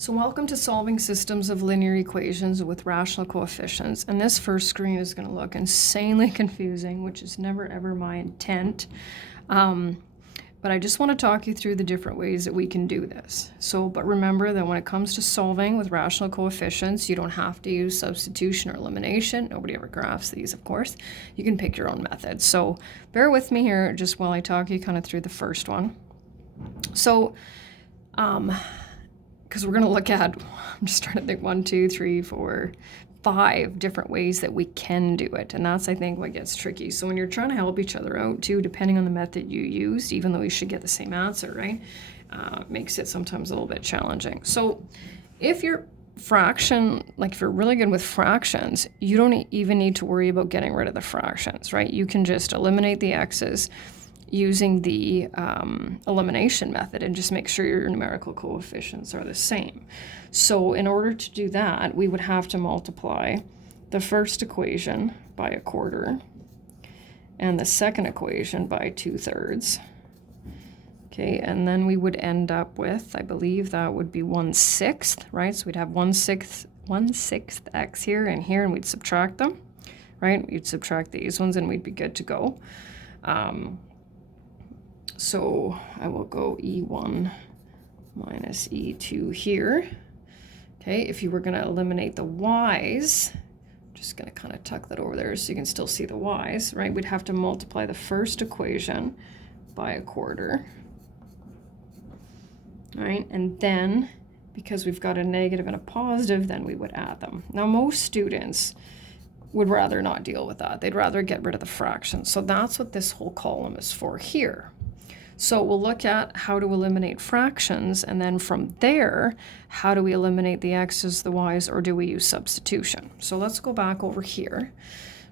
So welcome to solving systems of linear equations with rational coefficients. And this first screen is going to look insanely confusing, which is never ever my intent. But I just want to talk you through the different ways that we can do this. But remember that when it comes to solving with rational coefficients, you don't have to use substitution or elimination. Nobody ever graphs these, of course. You can pick your own method. So bear with me here just while I talk you kind of through the first one. Because we're going to look at, I'm just trying to think, 1, 2, 3, 4, 5 different ways that we can do it. And that's, I think, what gets tricky. So when you're trying to help each other out, too, depending on the method you use, even though you should get the same answer, right, makes it sometimes a little bit challenging. So if you're if you're really good with fractions, you don't even need to worry about getting rid of the fractions, right? You can just eliminate the x's using the elimination method and just make sure your numerical coefficients are the same. So in order to do that, we would have to multiply the first equation by a quarter and the second equation by 2/3. Okay, and then we would end up with, I believe that would be 1/6, right? So we'd have 1/6 x here, and we'd subtract them, right? You'd subtract these ones and we'd be good to go. So I will go E1 minus E2 here. Okay, if you were going to eliminate the y's, just going to kind of tuck that over there so you can still see the y's, right? We'd have to multiply the first equation by a quarter, right? And then, because we've got a negative and a positive, then we would add them. Now, most students would rather not deal with that. They'd rather get rid of the fractions. So that's what this whole column is for here. So we'll look at how to eliminate fractions, and then from there, how do we eliminate the x's, the y's, or do we use substitution? So let's go back over here,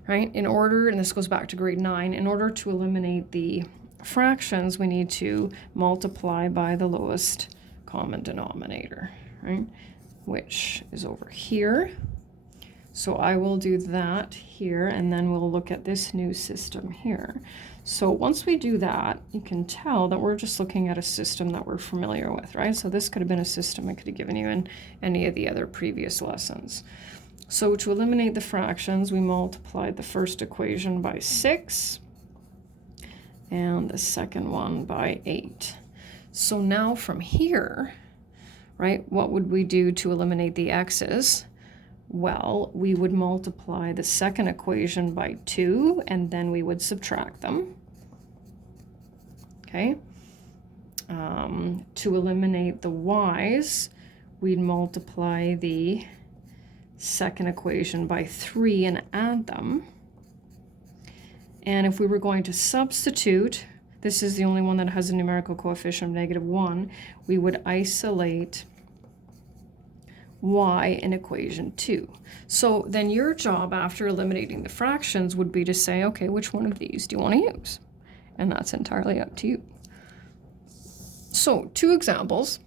right? In order, and this goes back to grade 9, in order to eliminate the fractions, we need to multiply by the lowest common denominator, right? Which is over here. So I will do that here, and then we'll look at this new system here. So once we do that, you can tell that we're just looking at a system that we're familiar with, right? So this could have been a system I could have given you in any of the other previous lessons. So to eliminate the fractions, we multiplied the first equation by 6 and the second one by 8. So now from here, right, what would we do to eliminate the x's? Well, we would multiply the second equation by 2, and then we would subtract them. Okay. To eliminate the y's, we'd multiply the second equation by 3 and add them. And if we were going to substitute, this is the only one that has a numerical coefficient of -1, we would isolate y in equation 2. So then your job after eliminating the fractions would be to say, okay, which one of these do you want to use? And that's entirely up to you. So 2 examples,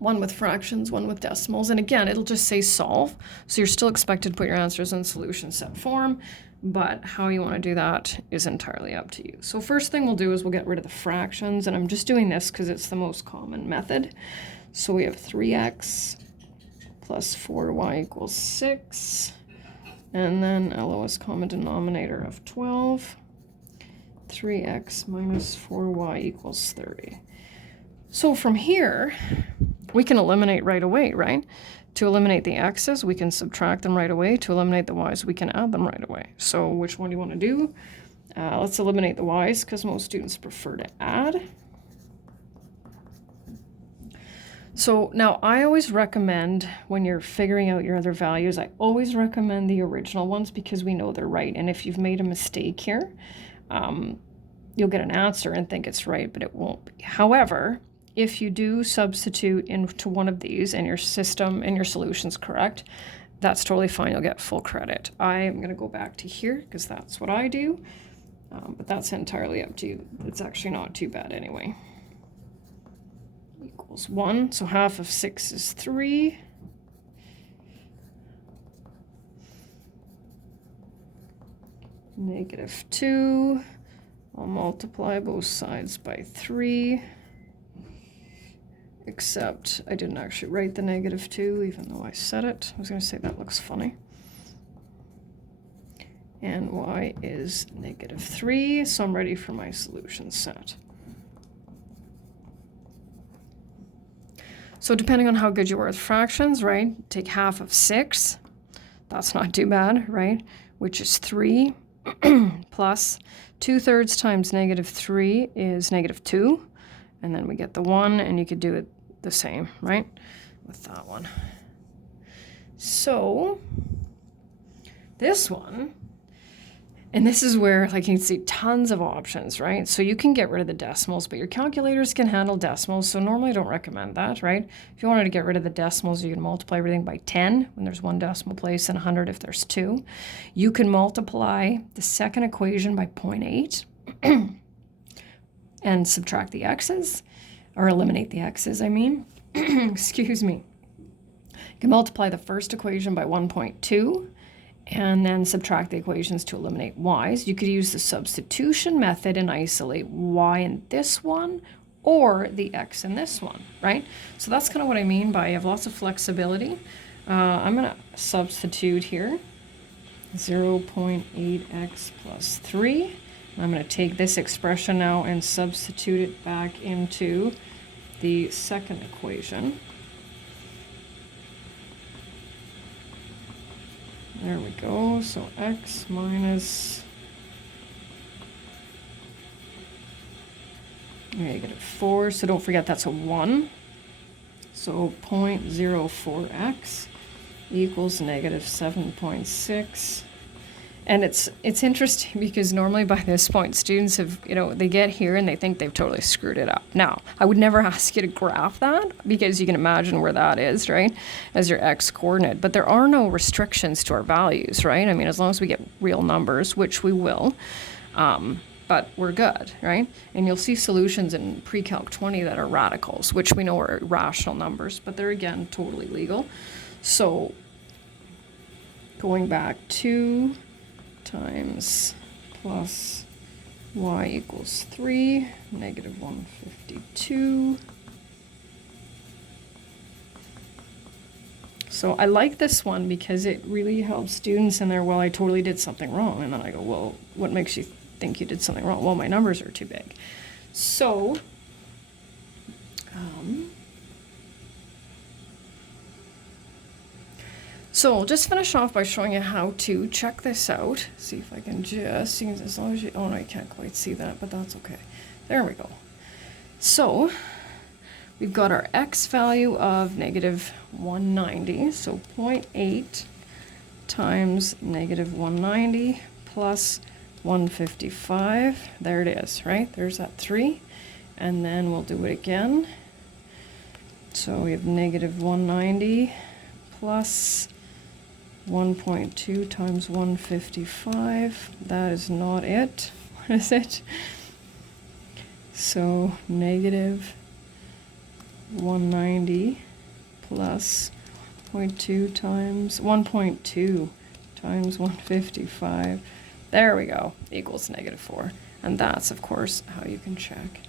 one with fractions, one with decimals. And again, it'll just say solve. So you're still expected to put your answers in solution set form, but how you want to do that is entirely up to you. So first thing we'll do is we'll get rid of the fractions, and I'm just doing this because it's the most common method. So we have 3x plus 4y equals 6, and then a lowest common denominator of 12. 3x minus 4y equals 30. So from here, we can eliminate right away, right? To eliminate the x's, we can subtract them right away. To eliminate the y's, we can add them right away. So which one do you want to do? Let's eliminate the y's because most students prefer to add. So now I always recommend, when you're figuring out your other values, I always recommend the original ones because we know they're right. And if you've made a mistake here, you'll get an answer and think it's right, but it won't be. However, if you do substitute into one of these and your system and your solution's correct, that's totally fine. You'll get full credit. I'm going to go back to here because that's what I do, but that's entirely up to you. It's actually not too bad anyway. Equals 1, so half of 6 is 3. -2. I'll multiply both sides by 3. except I didn't actually write the -2, even though I said it. I was going to say that looks funny. And y is -3, so I'm ready for my solution set. So depending on how good you are with fractions, right, take half of 6. That's not too bad, right, which is 3, plus 2/3 times -3 is -2. And then we get the 1, and you could do it the same, right, with that one. So this one, and this is where, like, you can see tons of options, right? So you can get rid of the decimals, but your calculators can handle decimals, so normally I don't recommend that, right? If you wanted to get rid of the decimals, you can multiply everything by 10 when there's 1 decimal place and 100 if there's 2. You can multiply the second equation by 0.8 and subtract the x's, or eliminate the x's, I mean. Excuse me. You can multiply the first equation by 1.2 and then subtract the equations to eliminate y's. You could use the substitution method and isolate y in this one or the x in this one, right? So that's kind of what I mean by you have lots of flexibility. I'm going to substitute here 0.8x plus 3. I'm going to take this expression now and substitute it back into the second equation. There we go. So x minus -4. So don't forget that's a 1. So 0.04x equals -7.6. And it's interesting because normally by this point students have, they get here and they think they've totally screwed it up. Now, I would never ask you to graph that because you can imagine where that is, right, as your x coordinate. But there are no restrictions to our values, right? I mean, as long as we get real numbers, which we will, but we're good, right? And you'll see solutions in pre-calc 20 that are radicals, which we know are rational numbers, but they're, again, totally legal. So going back to times plus y equals 3, -152. So I like this one because it really helps students in there, well, I totally did something wrong. And then I go, well, what makes you think you did something wrong? Well, my numbers are too big. So, So I'll just finish off by showing you how to check this out. See if I can just see, as long as you, oh no, you can't quite see that, but that's okay. There we go. So we've got our x value of -190, so 0.8 times -190 plus 155. There it is, right? There's that 3. And then we'll do it again. So we have -190 plus 1.2 times 155. That is not it. What is it? So -190 plus 0.2 times 1.2 times 155. There we go. Equals -4. And that's, of course, how you can check